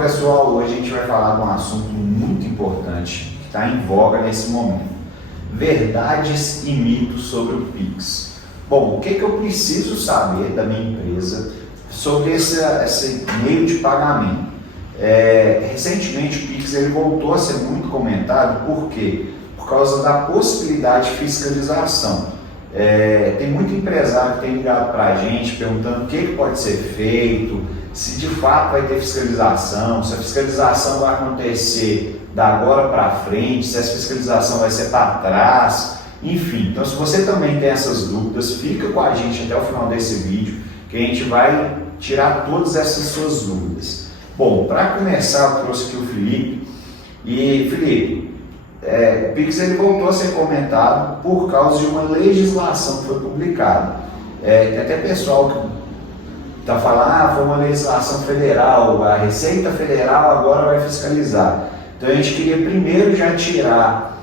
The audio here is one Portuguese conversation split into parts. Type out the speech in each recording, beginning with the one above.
Então, pessoal, hoje a gente vai falar de um assunto muito importante que está em voga nesse momento. Verdades e mitos sobre o Pix. Bom, o que eu preciso saber da minha empresa sobre esse meio de pagamento? Recentemente o Pix ele voltou a ser muito comentado, por quê? Por causa da possibilidade de fiscalização. Tem muito empresário que tem ligado para a gente perguntando o que pode ser feito, se de fato vai ter fiscalização, se a fiscalização vai acontecer da agora para frente, se essa fiscalização vai ser para trás, enfim. Então, se você também tem essas dúvidas, fica com a gente até o final desse vídeo, que a gente vai tirar todas essas suas dúvidas. Bom, para começar, eu trouxe aqui o Felipe. E, Felipe, o Pix ele voltou a ser comentado por causa de uma legislação que foi publicada. Tem até pessoal que está falando, foi uma legislação federal, a Receita Federal agora vai fiscalizar. Então a gente queria primeiro já tirar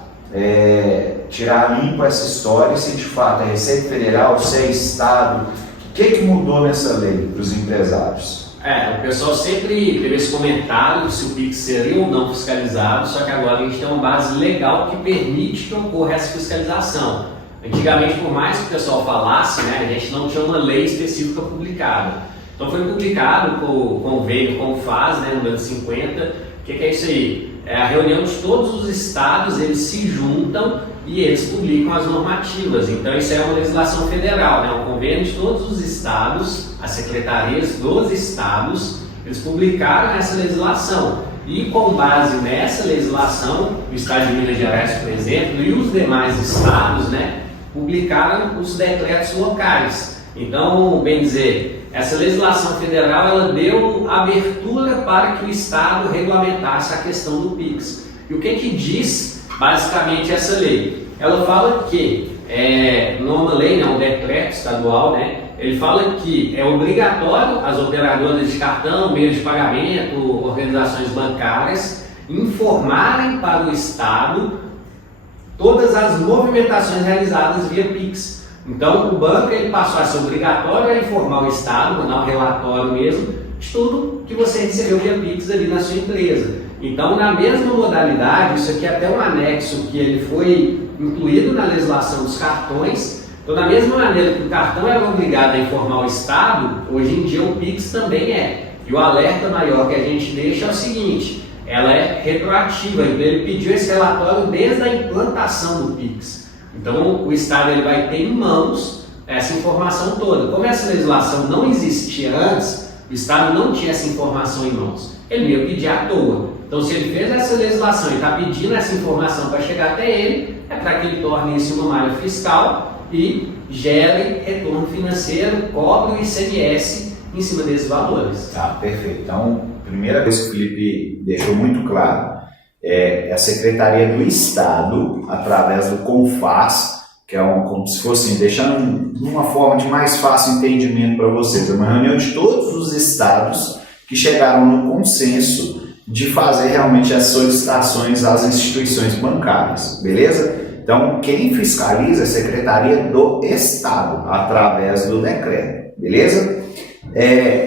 limpo essa história, se de fato é Receita Federal, se é Estado, o que mudou nessa lei para os empresários? O pessoal sempre teve esse comentário se o Pix seria ou não fiscalizado, só que agora a gente tem uma base legal que permite que ocorra essa fiscalização. Antigamente, por mais que o pessoal falasse, a gente não tinha uma lei específica publicada. Então foi publicado o convênio com o FAS, número 50. O que é isso aí? É a reunião de todos os estados, eles se juntam e eles publicam as normativas. Então isso é uma legislação federal, um convênio de todos os estados, as secretarias dos estados, eles publicaram essa legislação. E com base nessa legislação, o estado de Minas Gerais, por exemplo, e os demais estados, publicaram os decretos locais. Então, bem dizer, essa legislação federal ela deu abertura para que o Estado regulamentasse a questão do Pix. E o que diz basicamente essa lei? Ela fala que, numa lei, um decreto estadual, ele fala que é obrigatório as operadoras de cartão, meios de pagamento, organizações bancárias, informarem para o Estado todas as movimentações realizadas via Pix. Então, o banco ele passou a ser obrigatório a informar o Estado, mandar um relatório mesmo, de tudo que você recebeu via Pix ali na sua empresa. Então, na mesma modalidade, isso aqui é até um anexo que ele foi incluído na legislação dos cartões. Então, da mesma maneira que o cartão era obrigado a informar o Estado, hoje em dia o Pix também é. E o alerta maior que a gente deixa é o seguinte, ela é retroativa, então ele pediu esse relatório desde a implantação do Pix. Então o Estado ele vai ter em mãos essa informação toda. Como essa legislação não existia antes, o Estado não tinha essa informação em mãos. Ele ia pedir à toa. Então se ele fez essa legislação e está pedindo essa informação para chegar até ele, é para que ele torne isso uma malha fiscal e gere retorno financeiro, cobre o ICMS em cima desses valores. Tá, perfeito. Então, primeira coisa que o Felipe deixou muito claro, é a Secretaria do Estado, através do CONFAS, que é como se fosse, deixando de uma forma de mais fácil entendimento para vocês, é uma reunião de todos os estados que chegaram no consenso de fazer realmente as solicitações às instituições bancárias, beleza? Então, quem fiscaliza é a Secretaria do Estado, através do decreto, beleza?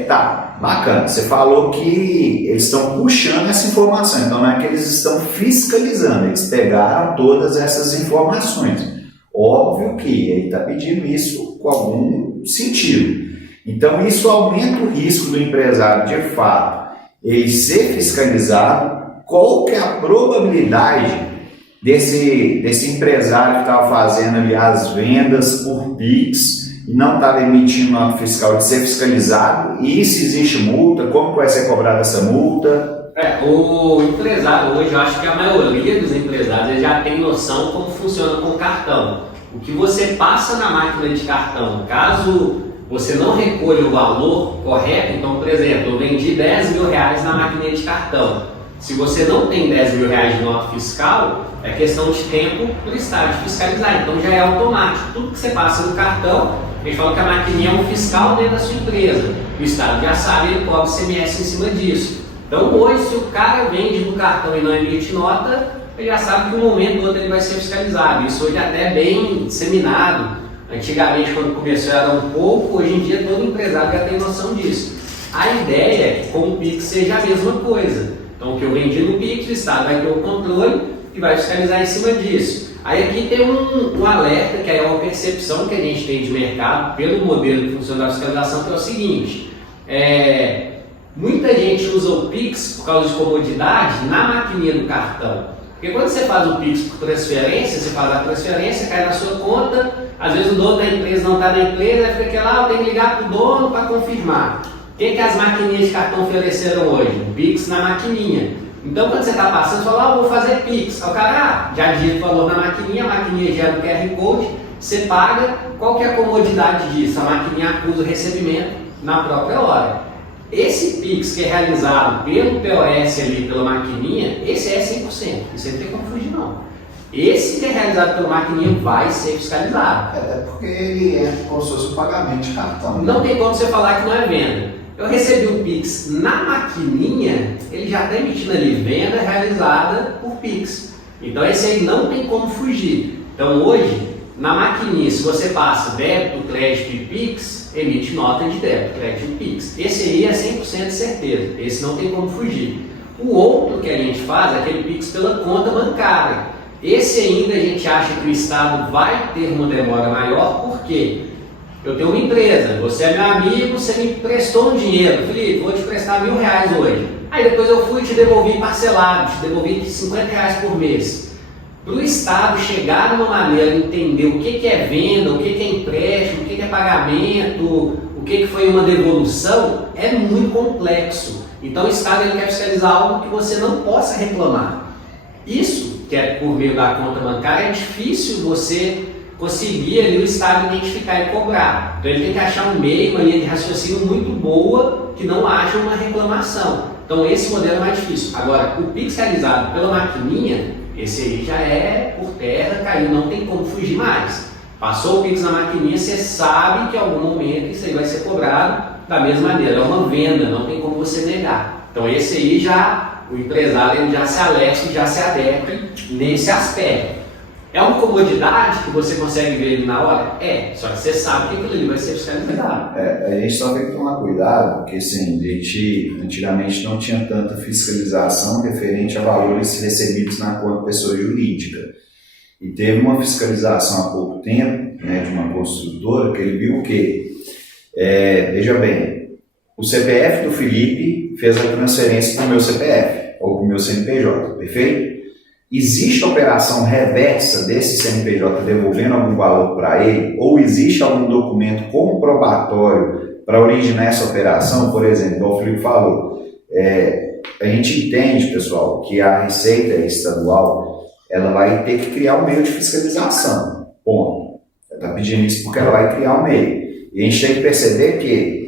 Tá, bacana. Você falou que eles estão puxando essa informação, então não é que eles estão fiscalizando, eles pegaram todas essas informações. Óbvio que ele está pedindo isso com algum sentido. Então isso aumenta o risco do empresário, de fato, ele ser fiscalizado. Qual que é a probabilidade desse empresário que estava fazendo ali as vendas por Pix e não estava emitindo nota fiscal de ser fiscalizado, e se existe multa, como vai ser cobrada essa multa? O empresário hoje, eu acho que a maioria dos empresários já tem noção como funciona com o cartão. O que você passa na máquina de cartão, caso você não recolha o valor correto, então, por exemplo, eu vendi 10 mil reais na máquina de cartão. Se você não tem 10 mil reais de nota fiscal, é questão de tempo para o Estado fiscalizar. Então já é automático. Tudo que você passa no cartão, a gente fala que a maquininha é um fiscal dentro da sua empresa. O Estado já sabe, ele cobra o ICMS em cima disso. Então hoje, se o cara vende no cartão e não emite nota, ele já sabe que um momento ou outro ele vai ser fiscalizado. Isso hoje até é bem disseminado. Antigamente, quando começou, era um pouco, hoje em dia todo empresário já tem noção disso. A ideia é que com o Pix seja a mesma coisa. Então, o que eu vendi no Pix, o Estado vai ter o controle e vai fiscalizar em cima disso. Aí aqui tem um alerta, que é uma percepção que a gente tem de mercado pelo modelo que funciona da fiscalização, que é o seguinte: muita gente usa o Pix por causa de comodidade na maquininha do cartão. Porque quando você faz o Pix por transferência, você faz a transferência, cai na sua conta, às vezes o dono da empresa não está na empresa, aí fica aquela, eu tenho que ligar para o dono para confirmar. O que as maquininhas de cartão ofereceram hoje? O Pix na maquininha. Então quando você está passando, você fala, vou fazer Pix. Aí o cara, já digita o valor na maquininha, a maquininha gera o QR Code, você paga, qual que é a comodidade disso? A maquininha acusa o recebimento na própria hora. Esse Pix que é realizado pelo POS ali, pela maquininha, esse é 100%, isso aí não tem como fugir não. Esse que é realizado pela maquininha vai ser fiscalizado. Até porque ele é como se fosse um pagamento de cartão. Não tem como você falar que não é venda. Eu recebi um Pix na maquininha, ele já está emitindo ali venda realizada por Pix. Então esse aí não tem como fugir. Então hoje, na maquininha, se você passa débito, crédito e Pix, emite nota de débito, crédito e Pix. Esse aí é 100% de certeza, esse não tem como fugir. O outro que a gente faz é aquele Pix pela conta bancária. Esse ainda a gente acha que o Estado vai ter uma demora maior, por quê? Eu tenho uma empresa, você é meu amigo, você me emprestou um dinheiro, Felipe, vou te prestar R$1.000 hoje. Aí depois eu fui e te devolvi parcelado, te devolvi R$50 por mês. Para o Estado chegar numa maneira de entender o que é venda, o que é empréstimo, o que é pagamento, o que foi uma devolução, é muito complexo. Então o Estado ele quer fiscalizar algo que você não possa reclamar. Isso, que é por meio da conta bancária, é difícil você conseguir ali o Estado identificar e cobrar. Então ele tem que achar um meio, uma linha de raciocínio muito boa que não haja uma reclamação. Então esse modelo é mais difícil. Agora, o Pix realizado pela maquininha, esse aí já é por terra, caiu, não tem como fugir mais. Passou o Pix na maquininha, você sabe que em algum momento isso aí vai ser cobrado da mesma maneira. É uma venda, não tem como você negar. Então esse aí já, o empresário ele já se alerta, já se adequa nesse aspecto. É uma comodidade que você consegue ver ele na hora? É, só que você sabe que aquilo ali vai ser fiscalizado. A gente só tem que tomar cuidado, porque assim, a gente antigamente não tinha tanta fiscalização referente a valores recebidos na conta pessoa jurídica. E teve uma fiscalização há pouco tempo, né, de uma construtora, que ele viu o quê? Veja bem, o CPF do Felipe fez a transferência para o meu CPF, ou para o meu CNPJ, perfeito? Existe operação reversa desse CNPJ devolvendo algum valor para ele? Ou existe algum documento comprobatório para originar essa operação? Por exemplo, como o Felipe falou, a gente entende, pessoal, que a Receita Estadual ela vai ter que criar um meio de fiscalização. Ponto. Ela está pedindo isso porque ela vai criar um meio. E a gente tem que perceber que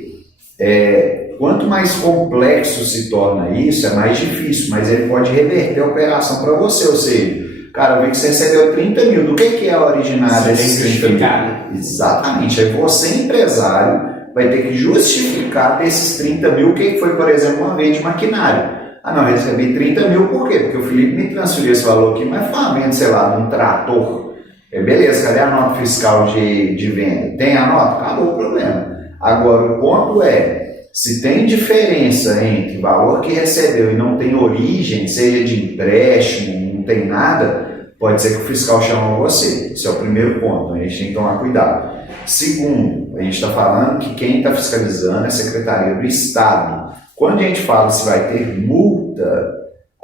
quanto mais complexo se torna isso, é mais difícil, mas ele pode reverter a operação para você, ou seja, cara, eu vi que você recebeu 30 mil, do que é a originária desses 30 mil? Exatamente, aí você, empresário, vai ter que justificar desses 30 mil o que foi, por exemplo, uma venda de maquinário. Ah não, eu recebi 30 mil, por quê? Porque o Felipe me transferiu esse valor aqui, mas foi uma venda, sei lá, de um trator. Beleza, cadê a nota fiscal de venda? Tem a nota? Acabou o problema. Agora, o ponto se tem diferença entre o valor que recebeu e não tem origem, seja de empréstimo, não tem nada, pode ser que o fiscal chame você. Esse é o primeiro ponto, a gente tem que tomar cuidado. Segundo, a gente está falando que quem está fiscalizando é a Secretaria do Estado. Quando a gente fala se vai ter multa,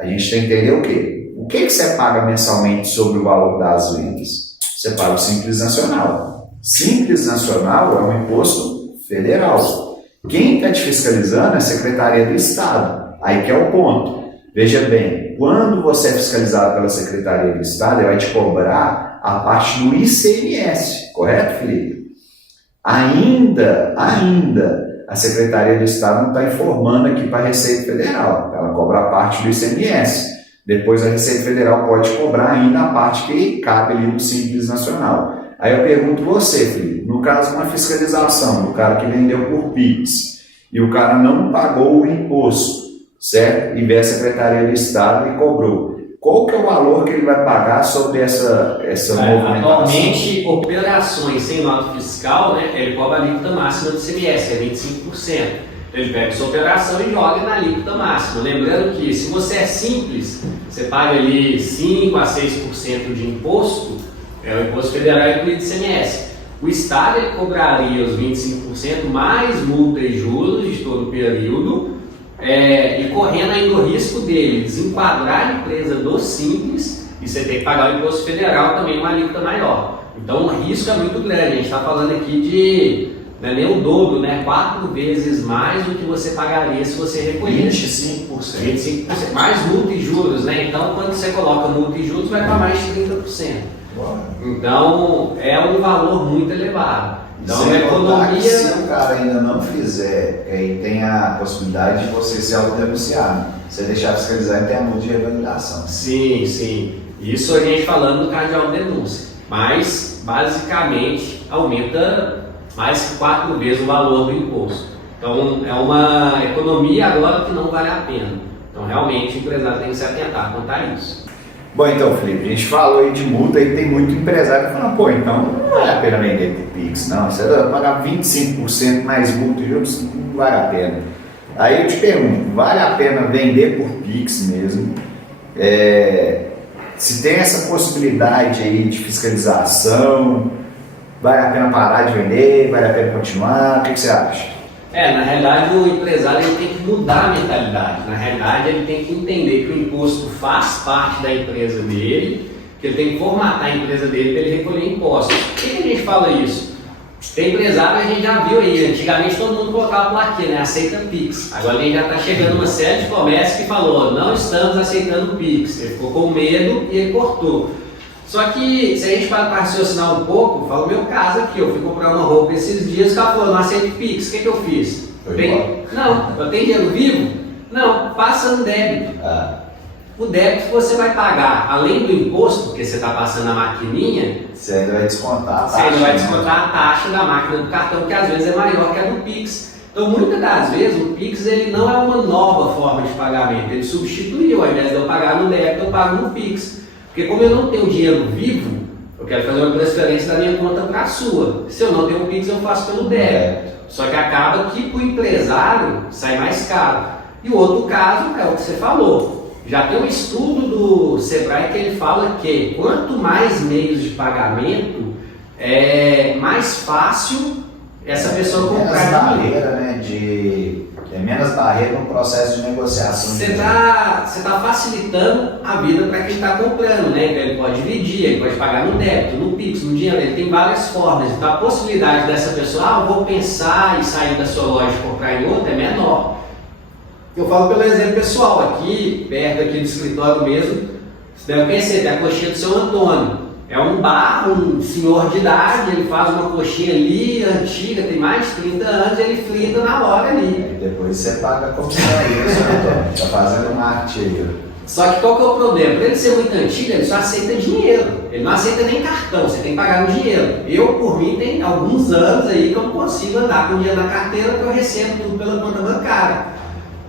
a gente tem que entender o quê? O que você paga mensalmente sobre o valor das vendas? Você paga o Simples Nacional. Simples Nacional é um imposto federal. Quem está te fiscalizando é a Secretaria do Estado. Aí que é o ponto. Veja bem, quando você é fiscalizado pela Secretaria do Estado, ele vai te cobrar a parte do ICMS, correto, Felipe? Ainda, a Secretaria do Estado não está informando aqui para a Receita Federal. Ela cobra a parte do ICMS. Depois a Receita Federal pode cobrar ainda a parte que cabe ali no Simples Nacional. Aí eu pergunto você, Felipe, no caso de uma fiscalização do cara que vendeu por Pix e o cara não pagou o imposto, certo? E veio a Secretaria do Estado e cobrou. Qual que é o valor que ele vai pagar sobre essa movimentação? Atualmente, operações sem nota fiscal, né, ele cobra a alíquota máxima do ICMS, é 25%. Ele pega sua operação e joga na alíquota máxima. Lembrando que se você é simples, você paga ali 5 a 6% de imposto, o imposto federal incluído ICMS. O Estado ele cobraria os 25% mais multa e juros de todo o período, e correndo ainda o risco dele desenquadrar a empresa do simples, e você tem que pagar o imposto federal também uma alíquota maior. Então o risco é muito grande. A gente está falando aqui de não é nem o dobro, né? 4 vezes mais do que você pagaria se você recolhesse 25%. Mais multa e juros, né? Então quando você coloca multa e juros vai para mais de 30%. Então é um valor muito elevado. Então a economia... Se o cara ainda não fizer, aí tem a possibilidade de você se autodenunciar. Você deixar fiscalizar e tem a multa de revalidação. Sim, sim. Isso a gente falando do caso de autodenúncia. Mas basicamente aumenta mais que 4 vezes o valor do imposto. Então é uma economia agora que não vale a pena. Então realmente o empresário tem que se atentar quanto a isso. Bom, então, Felipe, a gente falou aí de multa e tem muito empresário falando, pô, então não vale a pena vender por Pix, não. Você vai pagar 25% mais multa e juros, não vale a pena. Aí eu te pergunto, vale a pena vender por Pix mesmo? Se tem essa possibilidade aí de fiscalização, vale a pena parar de vender, vale a pena continuar? O que você acha? Na realidade o empresário ele tem que mudar a mentalidade. Na realidade ele tem que entender que o imposto faz parte da empresa dele, que ele tem que formatar a empresa dele para ele recolher impostos. Por que a gente fala isso? Tem empresário, a gente já viu aí, antigamente todo mundo colocava plaquinha, né? Aceita Pix. Agora a gente já está chegando uma série de comércio que falou, não estamos aceitando Pix. Ele ficou com medo e ele cortou. Só que se a gente para raciocinar um pouco, fala o meu caso aqui, eu fui comprar uma roupa esses dias, o cara falou, não aceito Pix, o que eu fiz? Não, eu tenho dinheiro vivo? Não, passa no débito. O débito você vai pagar, além do imposto, porque você está passando a maquininha, você ainda vai descontar a taxa. Você ainda vai descontar a taxa da máquina do cartão, que às vezes é maior que a do Pix. Então, muitas das vezes, o Pix ele não é uma nova forma de pagamento, ele substituiu, ao invés de eu pagar no débito, eu pago no Pix. Porque como eu não tenho dinheiro vivo, eu quero fazer uma transferência da minha conta para a sua. Se eu não tenho Pix, eu faço pelo débito. Só que acaba que para o empresário sai mais caro. E o outro caso é o que você falou. Já tem um estudo do Sebrae que ele fala que quanto mais meios de pagamento, mais fácil essa pessoa comprar dinheiro. Menos barreira no processo de negociação. Você está facilitando a vida para quem está comprando, né? Então, ele pode dividir, ele pode pagar no débito, no Pix, no dinheiro, ele tem várias formas. Então a possibilidade dessa pessoa, eu vou pensar e sair da sua loja e comprar em outra, é menor. Eu falo pelo exemplo pessoal, aqui, perto aqui do escritório mesmo, você deve conhecer, tem a coxinha do seu Antônio. É um bar, um senhor de idade, ele faz uma coxinha ali, antiga, tem mais de 30 anos, ele frita na hora ali. E depois você paga a comissão aí, seu Antônio, tá fazendo marketing aí. Só que qual que é o problema? Para ele ser muito antigo, ele só aceita dinheiro. Ele não aceita nem cartão, você tem que pagar no dinheiro. Eu, por mim, tem alguns anos aí que eu não consigo andar com dinheiro na carteira, porque eu recebo tudo pela conta bancária.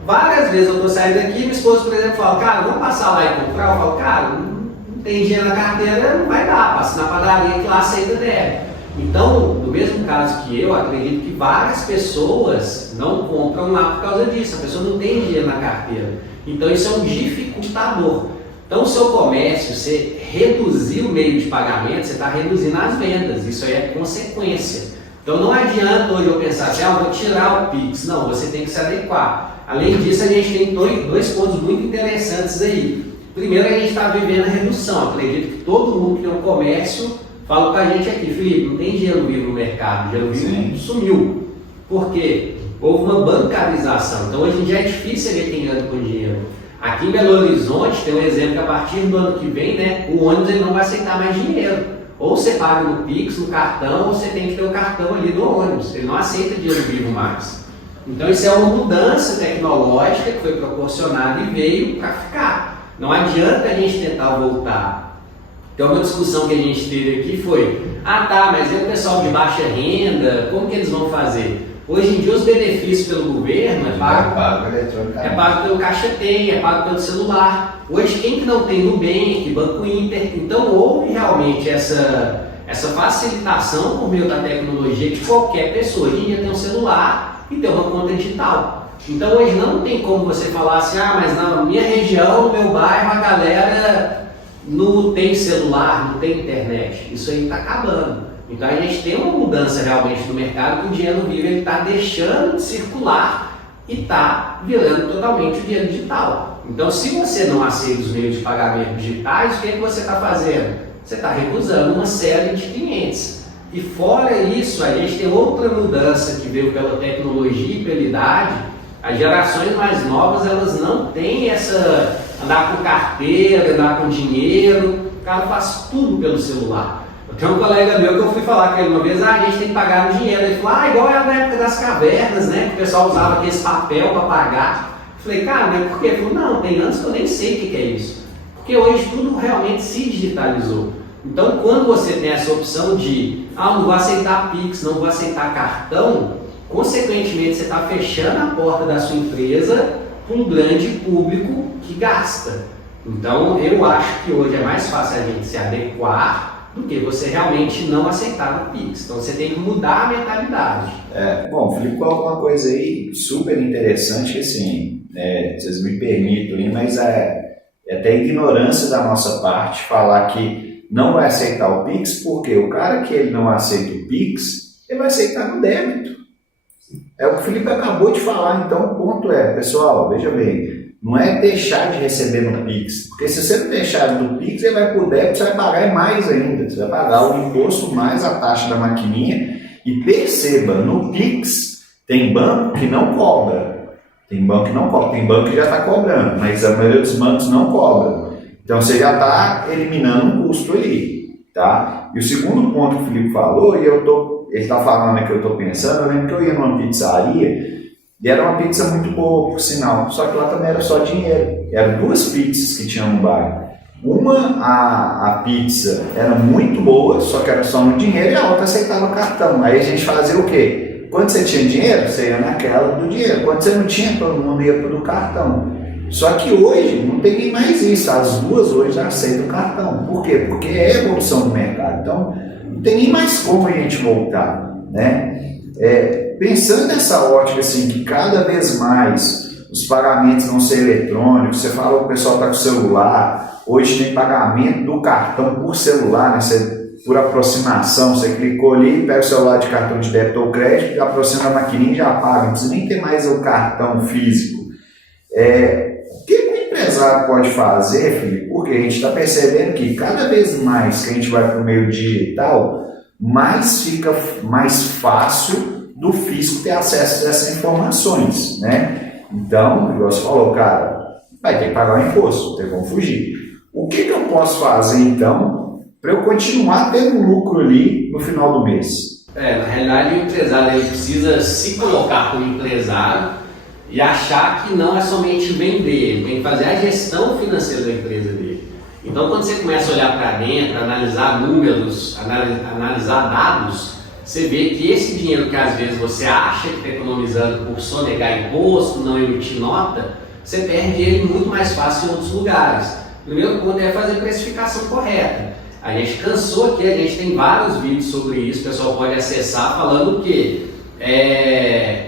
Várias vezes eu estou saindo daqui, minha esposa, por exemplo, fala, cara, vamos passar lá e comprar? Eu falo, cara, não tem dinheiro na carteira, não vai dar, passa na padaria que lá aceita débito. Então, no mesmo caso que eu, acredito que várias pessoas não compram lá por causa disso, a pessoa não tem dinheiro na carteira. Então isso é um dificultador. Então o seu comércio, você reduzir o meio de pagamento, você está reduzindo as vendas, isso aí é consequência. Então não adianta hoje eu pensar assim, vou tirar o Pix, não, você tem que se adequar. Além disso, a gente tem dois pontos muito interessantes aí. Primeiro, a gente está vivendo a redução. Acredito que todo mundo que tem um comércio fala com a gente aqui, Felipe, não tem dinheiro vivo no mercado, dinheiro vivo sumiu. Por quê? Houve uma bancarização. Então hoje em dia é difícil ver quem anda com dinheiro. Aqui em Belo Horizonte tem um exemplo que a partir do ano que vem, né, o ônibus ele não vai aceitar mais dinheiro. Ou você paga no Pix, no cartão, ou você tem que ter o cartão ali do ônibus. Ele não aceita dinheiro vivo mais. Então isso é uma mudança tecnológica que foi proporcionada e veio para ficar. Não adianta a gente tentar voltar. Então uma discussão que a gente teve aqui foi, mas e o pessoal de baixa renda, como que eles vão fazer? Hoje em dia os benefícios pelo governo é pago pelo Caixa Tem, é pago pelo celular. Hoje quem que não tem Nubank, Banco Inter, então houve realmente essa facilitação por meio da tecnologia que qualquer pessoa hoje em dia tem um celular, e ter uma conta digital. Então hoje não tem como você falar assim, mas na minha região, no meu bairro, a galera não tem celular, não tem internet. Isso aí está acabando. Então a gente tem uma mudança realmente no mercado que o dinheiro vivo está deixando de circular e está virando totalmente o dinheiro digital. Então se você não aceita os meios de pagamento digitais, o que você está fazendo? Você está recusando uma série de clientes. E fora isso, a gente tem outra mudança que veio pela tecnologia e pela idade. As gerações mais novas, elas não têm essa andar com carteira, andar com dinheiro, o cara faz tudo pelo celular. Eu tenho um colega meu que eu fui falar com ele uma vez, a gente tem que pagar no dinheiro. Ele falou, igual era na época das cavernas, né, que o pessoal usava aqueles papel para pagar. Eu falei, cara, não é por quê? Ele falou, não, tem anos que eu nem sei o que é isso. Porque hoje tudo realmente se digitalizou. Então, quando você tem essa opção de, não vou aceitar Pix, não vou aceitar cartão, consequentemente você está fechando a porta da sua empresa para um grande público que gasta. Então, eu acho que hoje é mais fácil a gente se adequar do que você realmente não aceitar o Pix. Então, você tem que mudar a mentalidade. Bom, o Felipe falou uma coisa aí super interessante, que assim, vocês me permitem, mas é até ignorância da nossa parte falar que não vai aceitar o Pix, porque o cara que ele não aceita o Pix, ele vai aceitar no débito. É o que o Felipe acabou de falar, então o ponto é, pessoal, veja bem, não é deixar de receber no Pix, porque se você não deixar no Pix, ele vai pro débito, você vai pagar mais ainda, você vai pagar o imposto mais a taxa da maquininha, e perceba, no Pix tem banco que não cobra, tem banco que já está cobrando, mas a maioria dos bancos não cobra. Então você já está eliminando um custo ali, tá? E o segundo ponto que o Felipe falou, e ele está falando que eu estou pensando, eu lembro que eu ia numa pizzaria e era uma pizza muito boa, por sinal, só que lá também era só dinheiro. Eram duas pizzas que tinham no bairro. Uma, a pizza era muito boa, só que era só no dinheiro, e a outra aceitava o cartão. Aí a gente fazia o quê? Quando você tinha dinheiro, você ia naquela do dinheiro. Quando você não tinha, todo mundo ia para o cartão. Só que hoje não tem nem mais isso, as duas hoje já aceitam o cartão. Por quê? Porque é a evolução do mercado, então não tem nem mais como a gente voltar, né? Pensando nessa ótica assim, que cada vez mais os pagamentos vão ser eletrônicos, você falou que o pessoal está com o celular, hoje tem pagamento do cartão por celular, né? Por aproximação, você clicou ali, pega o celular de cartão de débito ou crédito, aproxima a maquininha e já paga, não precisa nem ter mais o cartão físico. O que o empresário pode fazer, Felipe? Porque a gente está percebendo que cada vez mais que a gente vai para o meio digital, mais fica mais fácil do fisco ter acesso a essas informações, né? Então, igual você falou, cara, vai ter que pagar o imposto, não tem como fugir. O que eu posso fazer, então, para eu continuar tendo lucro ali no final do mês? Na realidade, o empresário ele precisa se colocar como empresário e achar que não é somente vender, ele tem que fazer a gestão financeira da empresa dele. Então, quando você começa a olhar para dentro, analisar números, analisar dados, você vê que esse dinheiro que às vezes você acha que está economizando por sonegar imposto, não emitir nota, você perde ele muito mais fácil em outros lugares. O primeiro ponto é fazer a precificação correta. A gente cansou aqui, a gente tem vários vídeos sobre isso, o pessoal pode acessar falando o quê?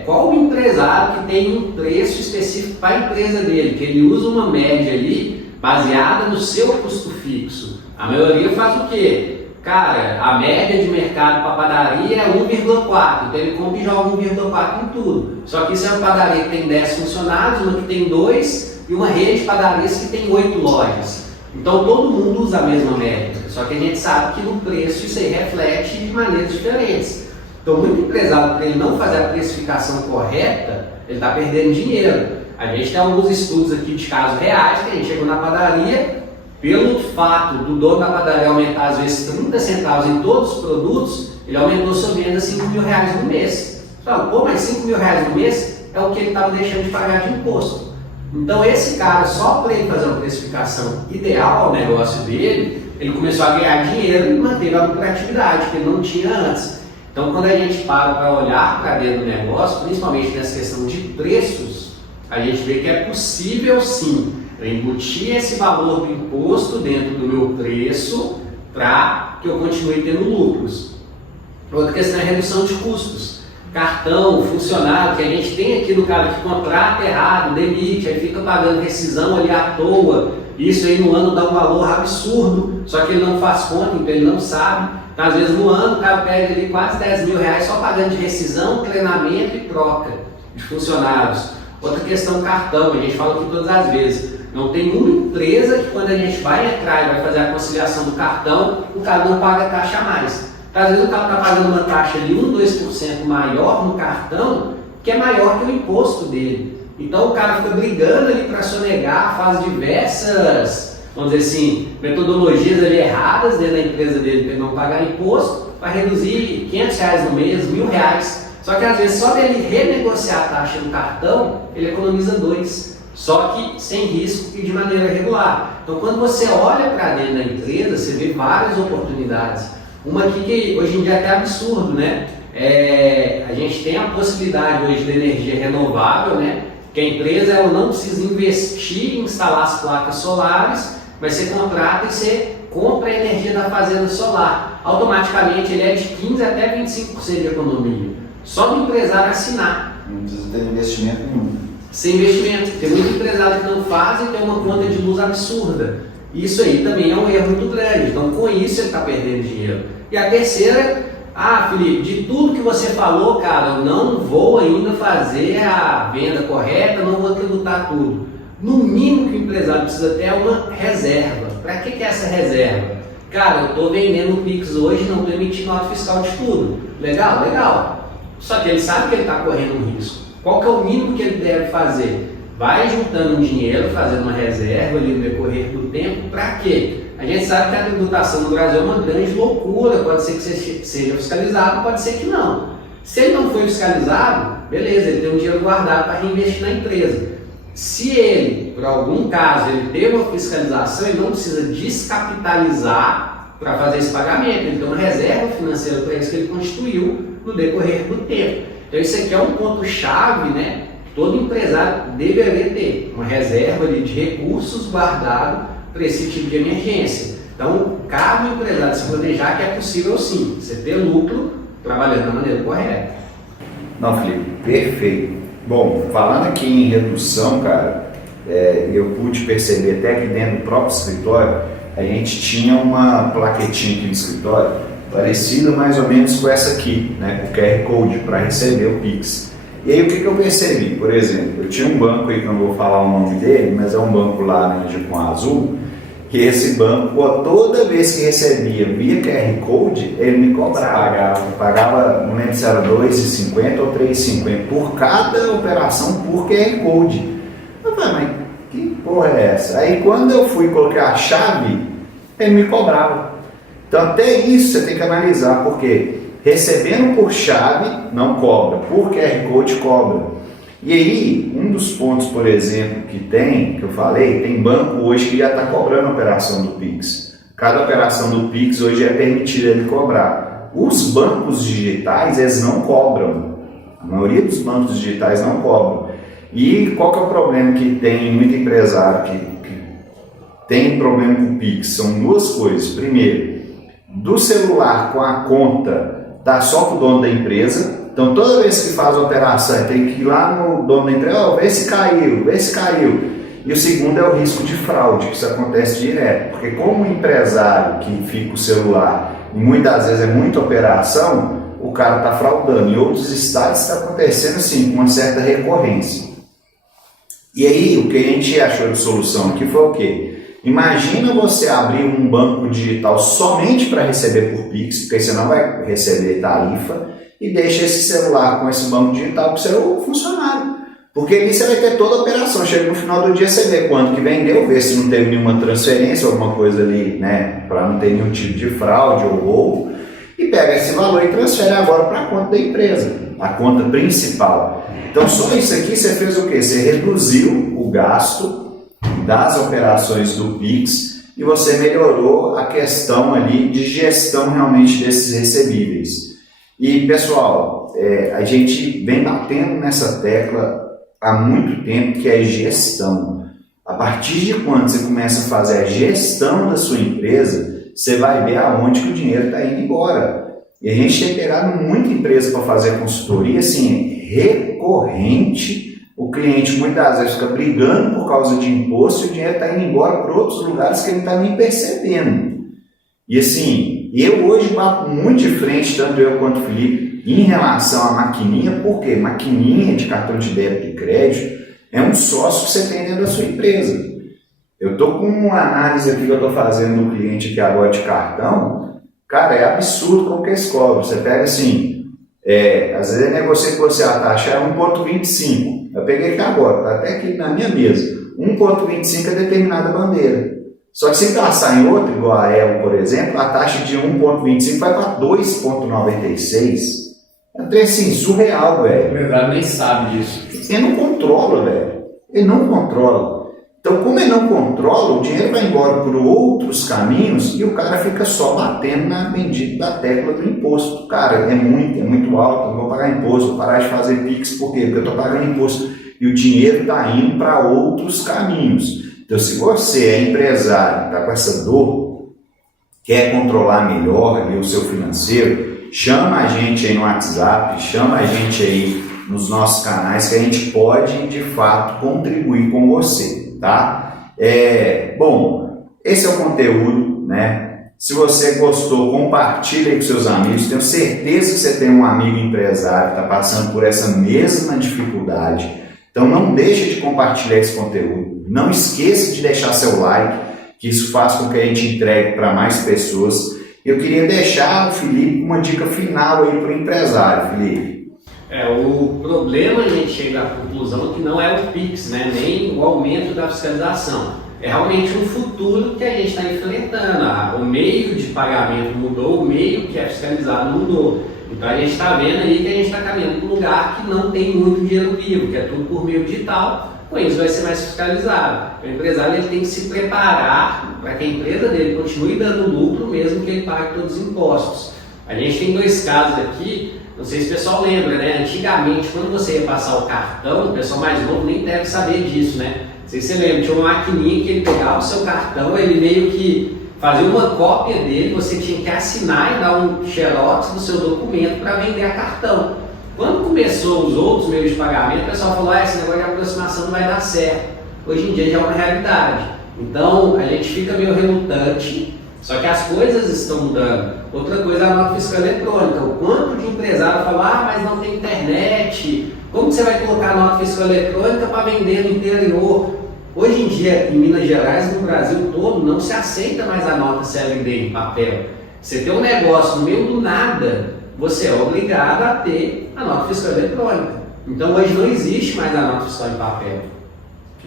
Qual o empresário que tem um preço específico para a empresa dele, que ele usa uma média ali baseada no seu custo fixo. A maioria faz o quê? Cara, a média de mercado para padaria é 1,4, então ele compra e joga 1,4 em tudo. Só que isso é uma padaria que tem 10 funcionários, uma que tem 2 e uma rede de padarias que tem 8 lojas. Então todo mundo usa a mesma média, só que a gente sabe que no preço isso aí reflete de maneiras diferentes. Então, muito empresário, para ele não fazer a precificação correta, ele está perdendo dinheiro. A gente tem alguns estudos aqui de casos reais, que a gente chegou na padaria, pelo fato do dono da padaria aumentar às vezes 30 centavos em todos os produtos, ele aumentou sua venda R$5.000 no mês. Você fala, mas R$5.000 no mês é o que ele estava deixando de pagar de imposto. Então, esse cara, só para ele fazer uma precificação ideal ao negócio dele, ele começou a ganhar dinheiro e manteve a lucratividade, que ele não tinha antes. Então, quando a gente para olhar para dentro do negócio, principalmente nessa questão de preços, a gente vê que é possível sim eu embutir esse valor do imposto dentro do meu preço para que eu continue tendo lucros. Outra questão é a redução de custos. cartão, funcionário, que a gente tem aqui no cara que contrata errado, demite, aí fica pagando rescisão ali à toa, isso aí no ano dá um valor absurdo, só que ele não faz conta, então ele não sabe. Então, às vezes no ano o cara pega ali quase 10 mil reais só pagando de rescisão, treinamento e troca de funcionários. Outra questão, cartão, a gente fala aqui todas as vezes, não tem uma empresa que quando a gente vai entrar e vai fazer a conciliação do cartão, o cara não paga taxa a mais. Às vezes o cara está pagando uma taxa de 1, 2% maior no cartão, que é maior que o imposto dele. Então o cara fica brigando ali para sonegar, faz diversas, vamos dizer assim, metodologias ali erradas dentro da empresa dele para ele não pagar imposto, para reduzir R$500 no mês, R$1.000. Só que às vezes só dele renegociar a taxa do cartão, ele economiza 2, só que sem risco e de maneira regular. Então quando você olha para dentro da empresa, você vê várias oportunidades. Uma aqui que hoje em dia é até absurdo, né? A gente tem a possibilidade hoje de energia renovável, né? Que a empresa ela não precisa investir em instalar as placas solares, mas você contrata e você compra a energia da fazenda solar. Automaticamente ele é de 15% até 25% de economia. Só do empresário assinar. Não precisa ter investimento nenhum. Sem investimento. Tem muito empresário que não faz e tem uma conta de luz absurda. Isso aí também é um erro muito grande. Então com isso ele está perdendo dinheiro. E a terceira, Felipe, de tudo que você falou, cara, eu não vou ainda fazer a venda correta, não vou tributar tudo. No mínimo que o empresário precisa ter é uma reserva. Para que é essa reserva? Cara, eu estou vendendo o Pix hoje, não estou emitindo nota fiscal de tudo. Legal? Legal. Só que ele sabe que ele está correndo um risco. Qual que é o mínimo que ele deve fazer? Vai juntando um dinheiro, fazendo uma reserva ali no decorrer do tempo. Para quê? A gente sabe que a tributação no Brasil é uma grande loucura. Pode ser que seja fiscalizado, pode ser que não. Se ele não foi fiscalizado, beleza, ele tem um dinheiro guardado para reinvestir na empresa. Se ele, por algum caso, ele teve uma fiscalização, ele não precisa descapitalizar para fazer esse pagamento. Ele tem uma reserva financeira para isso que ele constituiu no decorrer do tempo. Então isso aqui é um ponto-chave, né? Todo empresário deveria ter uma reserva ali de recursos guardado para esse tipo de emergência. Então, cabe ao empresário se planejar que é possível sim, você ter lucro trabalhando da maneira correta. Não, Felipe, perfeito. Bom, falando aqui em redução, cara, eu pude perceber até que dentro do próprio escritório, a gente tinha uma plaquetinha aqui no escritório, parecida mais ou menos com essa aqui, né, com o QR Code para receber o Pix. E aí o que eu percebi? Por exemplo, eu tinha um banco aí que eu não vou falar o nome dele, mas é um banco laranja com azul, que esse banco, toda vez que recebia via QR Code, ele me cobrava. Eu pagava, não lembro se era R$2,50 ou R$3,50 por cada operação por QR Code. Eu falei, mas que porra é essa? Aí quando eu fui colocar a chave, ele me cobrava. Então até isso você tem que analisar, porque recebendo por chave não cobra, por QR Code cobra. E aí, um dos pontos, por exemplo, que eu falei, tem banco hoje que já está cobrando a operação do Pix. Cada operação do Pix hoje é permitida ele cobrar. Os bancos digitais, eles não cobram. A maioria dos bancos digitais não cobram. E qual que é o problema que tem muito empresário que tem problema com o Pix? São duas coisas. Primeiro, do celular com a conta, tá só para o dono da empresa. Então toda vez que faz a operação tem que ir lá no dono da empresa, vê se caiu, vê se caiu. E o segundo é o risco de fraude, que isso acontece direto, porque como o empresário que fica o celular e muitas vezes é muita operação, o cara está fraudando. Em outros estados está acontecendo assim, com uma certa recorrência. E aí o que a gente achou de solução aqui foi o quê? Imagina você abrir um banco digital somente para receber por Pix, porque você não vai receber tarifa, e deixa esse celular com esse banco digital para o seu funcionário. Porque ali você vai ter toda a operação. Chega no final do dia, você vê quanto que vendeu, vê se não teve nenhuma transferência, alguma coisa ali, né, para não ter nenhum tipo de fraude ou roubo, e pega esse valor e transfere agora para a conta da empresa, a conta principal. Então só isso aqui você fez o quê? Você reduziu o gasto das operações do Pix e você melhorou a questão ali de gestão realmente desses recebíveis. E pessoal, a gente vem batendo nessa tecla há muito tempo, que é gestão. A partir de quando você começa a fazer a gestão da sua empresa, você vai ver aonde que o dinheiro está indo embora. E a gente tem pegado muita empresa para fazer consultoria, assim, recorrente. O cliente muitas vezes fica brigando por causa de imposto e o dinheiro está indo embora para outros lugares que ele não está nem percebendo. E assim, eu hoje bato muito de frente, tanto eu quanto o Felipe, em relação à maquininha, porque maquininha de cartão de débito e crédito é um sócio que você tem dentro da sua empresa. Eu estou com uma análise aqui que eu estou fazendo no cliente aqui agora de cartão. Cara, é absurdo como que eles cobram. Você pega assim, às vezes eu negocio com você a taxa é 1,25. Eu peguei aqui agora, está até aqui na minha mesa. 1,25 é determinada bandeira. Só que se passar em outro, igual a Elo, por exemplo, a taxa de 1,25 vai para 2,96. É um trem assim, surreal, velho. O empresário nem sabe disso. Ele não controla, velho. Ele não controla. Então, como ele não controla, o dinheiro vai embora por outros caminhos e o cara fica só batendo na bendita da tecla do imposto. Cara, é muito alto, eu vou pagar imposto, vou parar de fazer PIX, por quê? Porque eu estou pagando imposto e o dinheiro está indo para outros caminhos. Então, se você é empresário, está com essa dor, quer controlar melhor ali o seu financeiro, chama a gente aí no WhatsApp, chama a gente aí nos nossos canais que a gente pode, de fato, contribuir com você. Tá? Bom, esse é o conteúdo, né? Se você gostou, compartilha aí com seus amigos. Tenho certeza que você tem um amigo empresário que está passando por essa mesma dificuldade. Então não deixe de compartilhar esse conteúdo. Não esqueça de deixar seu like, que isso faz com que a gente entregue para mais pessoas. Eu queria deixar o Felipe uma dica final aí para o empresário, Felipe. O problema, a gente chega à conclusão que não é o PIX, né, nem o aumento da fiscalização. É realmente um futuro que a gente está enfrentando. O meio de pagamento mudou, o meio que é fiscalizado mudou. Então a gente está vendo aí que a gente está caminhando para um lugar que não tem muito dinheiro vivo, que é tudo por meio digital, com isso vai ser mais fiscalizado. O empresário ele tem que se preparar para que a empresa dele continue dando lucro, mesmo que ele pague todos os impostos. A gente tem dois casos aqui. Não sei se o pessoal lembra, né? Antigamente, quando você ia passar o cartão, o pessoal mais novo nem deve saber disso, né? Não sei se você lembra, tinha uma maquininha que ele pegava o seu cartão, ele meio que fazia uma cópia dele, você tinha que assinar e dar um xerox do seu documento para vender a cartão. Quando começou os outros meios de pagamento, o pessoal falou, esse negócio de aproximação não vai dar certo. Hoje em dia já é uma realidade. Então, a gente fica meio relutante. Só que as coisas estão mudando. Outra coisa é a nota fiscal eletrônica. O quanto de empresário fala, mas não tem internet. Como que você vai colocar a nota fiscal eletrônica para vender no interior? Hoje em dia, em Minas Gerais, no Brasil todo, não se aceita mais a nota CLD em papel. Você tem um negócio no meio do nada, você é obrigado a ter a nota fiscal eletrônica. Então hoje não existe mais a nota fiscal em papel.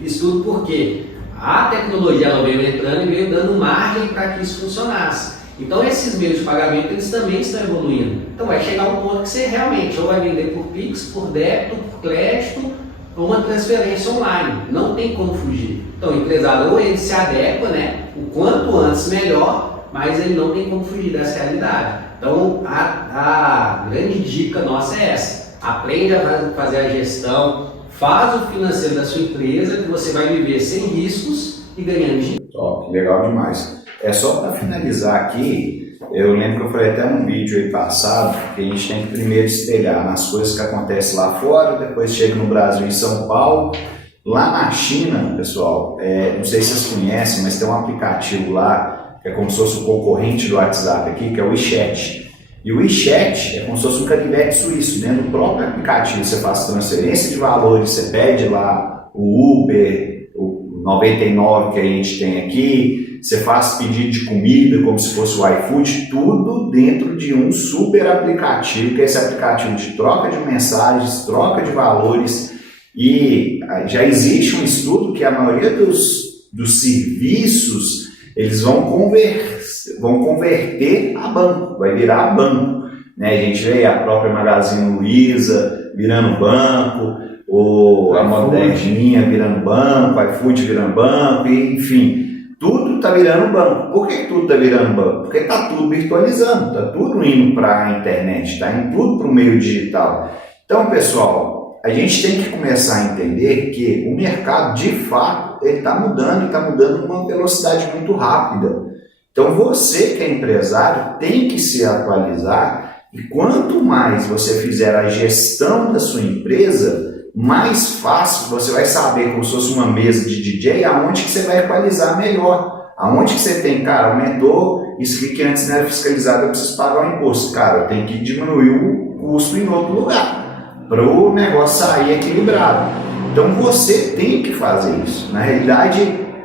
Isso tudo por quê? A tecnologia ela veio entrando e veio dando margem para que isso funcionasse. Então esses meios de pagamento eles também estão evoluindo. Então vai chegar um ponto que você realmente ou vai vender por PIX, por débito, por crédito ou uma transferência online. Não tem como fugir. Então o empresário ou ele se adequa, né? O quanto antes melhor, mas ele não tem como fugir dessa realidade. Então a grande dica nossa é essa. Aprende a fazer a gestão. Faz o financeiro da sua empresa que você vai viver sem riscos e ganhando dinheiro. Top, legal demais. Só para finalizar aqui, eu lembro que eu falei até num vídeo aí passado que a gente tem que primeiro espelhar nas coisas que acontecem lá fora, depois chega no Brasil, em São Paulo. Lá na China, pessoal, não sei se vocês conhecem, mas tem um aplicativo lá que é como se fosse o concorrente do WhatsApp aqui, que é o WeChat. E o WeChat é como se fosse um canivete suíço. Dentro do próprio aplicativo você faz transferência de valores, você pede lá o Uber, o 99 que a gente tem aqui, você faz pedido de comida como se fosse o iFood, tudo dentro de um super aplicativo, que é esse aplicativo de troca de mensagens, troca de valores. E já existe um estudo que a maioria dos serviços eles vão converter a banco, vai virar banco. Né? A gente vê a própria Magazine Luiza virando banco, a Moderninha virando banco, a iFood virando banco, enfim, tudo está virando banco. Por que tudo está virando banco? Porque está tudo virtualizando, está tudo indo para a internet, está indo tudo para o meio digital. Então, pessoal, a gente tem que começar a entender que o mercado, de fato, ele está mudando e está mudando numa velocidade muito rápida. Então, você que é empresário tem que se atualizar E quanto mais você fizer a gestão da sua empresa, mais fácil você vai saber, como se fosse uma mesa de DJ, aonde que você vai equalizar melhor. Aonde que você tem, cara, aumentou, isso aqui que antes não era fiscalizado, eu preciso pagar o imposto. Cara, eu tenho que diminuir o custo em outro lugar, para o negócio sair equilibrado. Então você tem que fazer isso. Na realidade,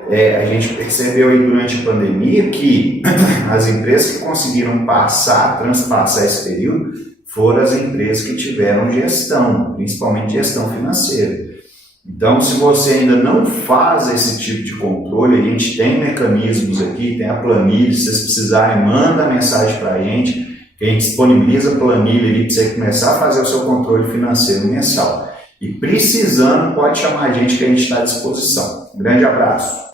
a gente percebeu aí durante a pandemia que as empresas que conseguiram transpassar esse período foram as empresas que tiveram gestão, principalmente gestão financeira. Então, se você ainda não faz esse tipo de controle, a gente tem mecanismos aqui, tem a planilha, se vocês precisarem, manda mensagem para a gente, que a gente disponibiliza a planilha ali para você começar a fazer o seu controle financeiro mensal. E precisando, pode chamar a gente que a gente está à disposição. Um grande abraço!